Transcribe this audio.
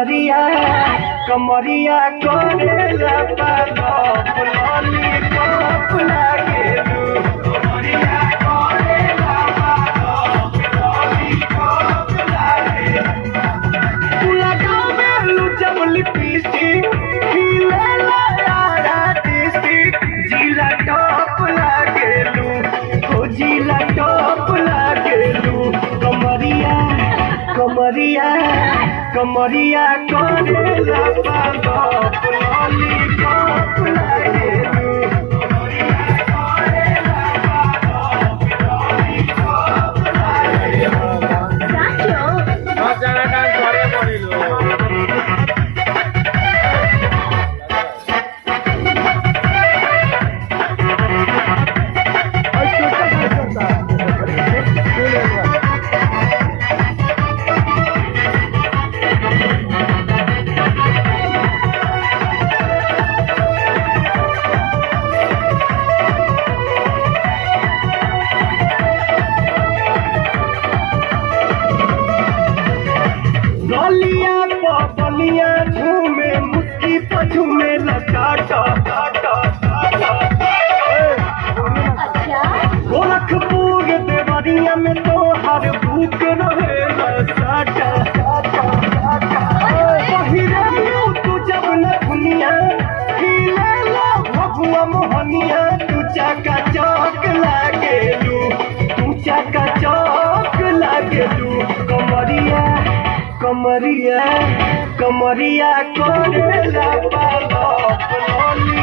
कमरिया कमरिया करेला पालप लॉलीपॉप लागेलू कमरिया करेला पालप लॉलीपॉप लागेलू तू लगावेलू जब लिपस्टिक खिलेला यारा डिस्ट्रिक्ट जिला टॉप लागेलू हो जिला टॉप लागेलू कमरिया कमरिया कमरिया करेला पालप लॉलीपॉप लागेलू कमरिया करेला पालप लॉलीपॉप लागेलू जाना डांस घरे करिलो गलिया बलिया झूमे मुट्ठी पझूमे लटाटा गोरखपुर देवरिया में तो हर भूख रहे साटा तू जब न दुनिया हिले लो भगुआ मोहनिया तू चाका चौक लागेलू तू चाका चौक लागेलू कमरिया कमरिया कमरिया करेला पालप लॉलीपॉप